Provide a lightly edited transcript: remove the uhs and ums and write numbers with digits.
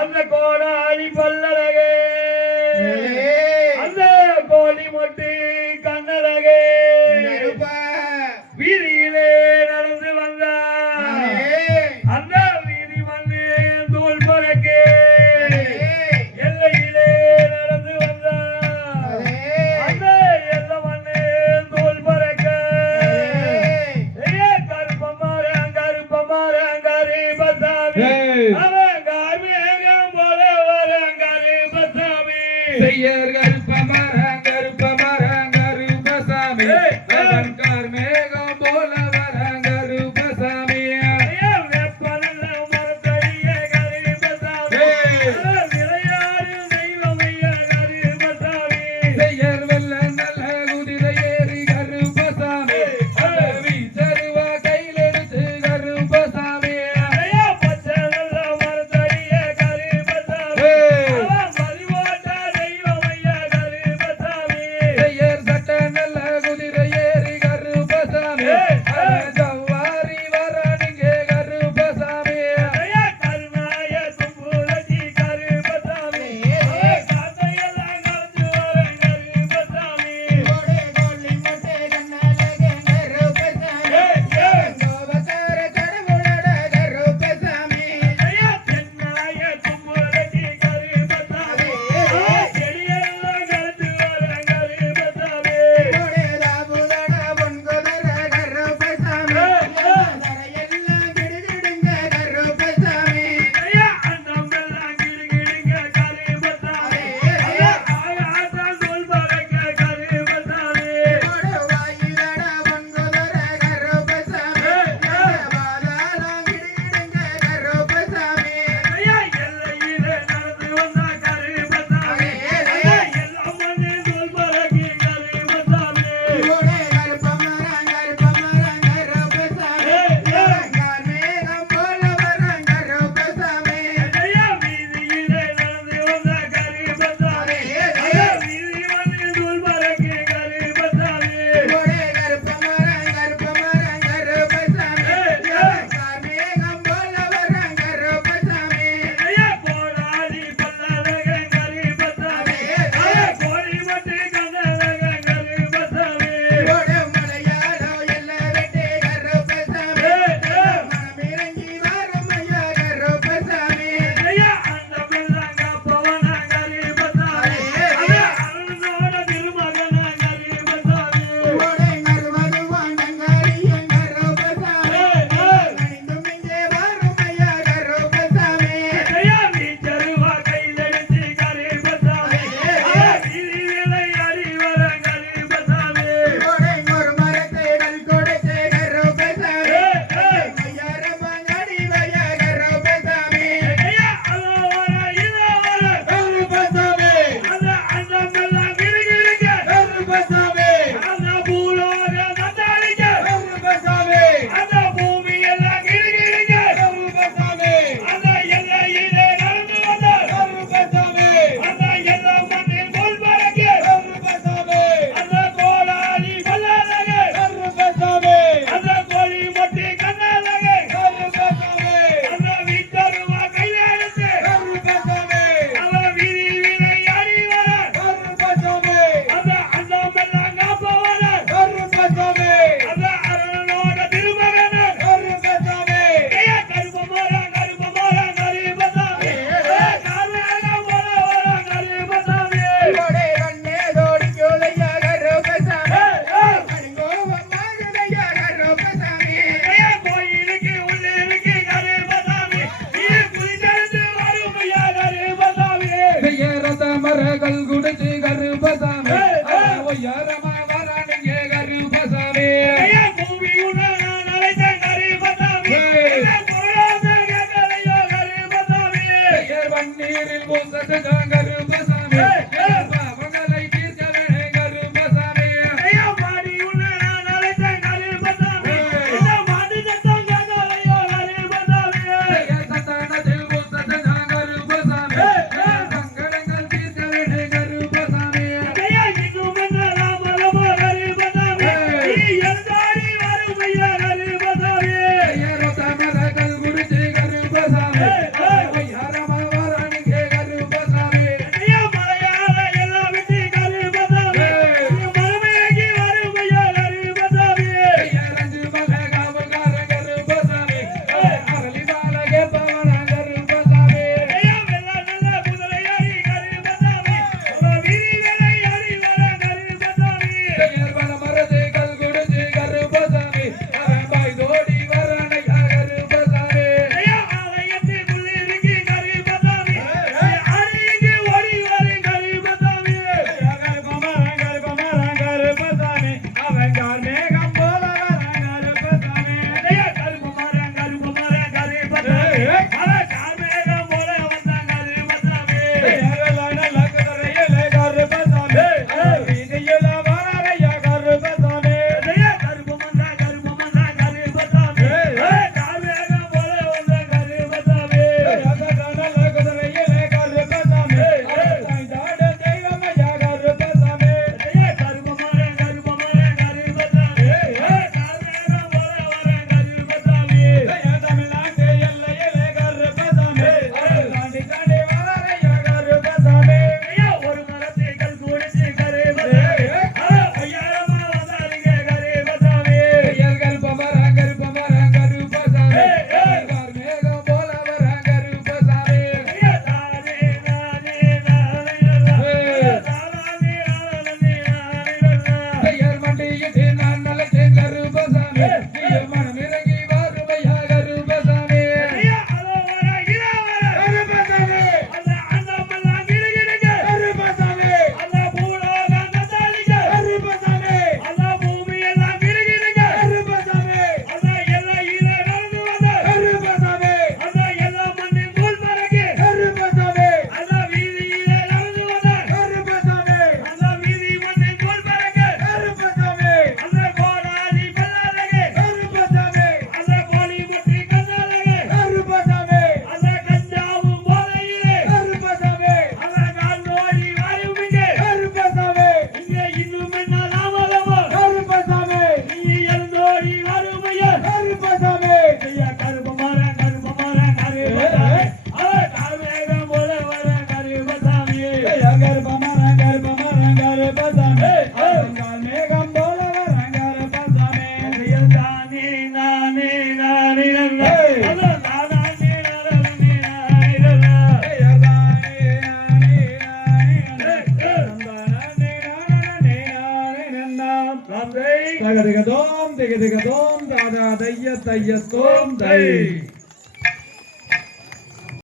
அந்த கோடாலி பல்லழகே அந்த கோழி மொட்டு கண்ணழகே வீதியிலே நடந்து வந்தார் அந்த வீதி வந்து தோல் பறக்கே எல்லையிலே நடந்து வந்தார் அந்த எல்லை வந்து தோல் பறக்க கருப்பமாறு கருப்பமாறு கரு பசாமி அவன் கார்மேகம் போல வர கரு பசாமி செய்யர் கருப்பமாறு கரு பசாமி அவன் கார்மேகம் போல வர கரு பசாமி வெப்பனல்ல மரத்தடிய கரு பசாமி விளையாடு தெய்வமைய கரு பசாமி செய்யர் வெள்ள நல்ல குதிரை ஏறி கரு பசாமி வீச்சருவா கையில் எடுத்து கரு பசாமி பச்சை நல்ல மரத்தடிய கரு பசாமி பரிவாட்ட தெய்வமைய கரு பசாமி செய்யர் சட்ட நல்ல குதிரை ஏறி கரு பசாமி ஜவ்வாரி வரானுங்க கரு பசாமி கருணாய தும்புலி கரு பசாமி காத்தையெல்லாம் கலந்து வர கரு பசாமி தென்னாய தும்புலி கரு பசாமி செடியெல்லாம் கலந்து வர கரு பசாமி அந்தமெல்லாம் கிடுகிடுங்க கரு பசாமி ஆகாசம் தோல் பறக்க கரு பசாமி எல்லையிலே நடந்து வந்த கரு பசாமி எல்லாம் வந்து தோல் பறக்க கரு பசாமி வீதியிலே நடந்து வந்த கரு பசாமி வீதி வந்து தோல் பறக்க கரு பசாமி கோடாலி பல்லழக கரு பசாமி கோழி மட்டு கண்ணழக கரு பசாமி அந்தமெல்லாம் காப்பவன கரு பசாமி அருணோட திருமகன கரு பசாமி வீச்சருவா கையில் எடுத்து கரு பசாமி வீதி விளையாடி வர கரு பசாமி அதோ வர இதோ வர அந்த அந்தமெல்லாம் கிடுகிடுங்க அந்த பூலோக நந்தாளிங்க அந்த பூமி எல்லாம் கிடுகிடுங்க அந்த எல்லையிலே நடந்து வந்தார் அந்த எல்லை மண்ணில் தோல் பறக்க அந்த கோடாலி பல்லழக அந்த கோழி மொட்டி கண்ணழக அந்த வீச்சருவா கையில எடுத்து அந்த வீதி விளையாடி வர அந்த அந்தமெல்லாம் காப்பவன அந்த அருணோட திருமகன கருப்பமாற கரு பசாமி கார்மேகம் போல வர கரு பசாமி கோயிலுக்கு உள்ளிருக்கு கரு பசாமி இது குதித்தெழுந்து வரும் ஐயா கரு பசாமி செய்யறத மரங்கள் குடிச்சு கரு பசாமி ஒய்யாரமா வரானுங்க கரு பசாமி பூமி உணர்ந்த அழைத்த கரு பசாமி பொருளாத கேட்கலையோ கரு பசாமி செய்யர் வன்னீரில் பூசத்து கரு பசாமி பாவங்களை தீர்க்கவே கரு பசாமி மாடி உணர்ந்த அழைத்த கரு பசாமி மாடி சத்தம் கேட்கலையோ கரு பசாமி செய்யர் சத்தானத்தில் பூசத்து கரு பசாமி சங்கடங்கள் தீர்க்கவே கரு திகதிகதோம் தாதா தைய தையத்தோம் தை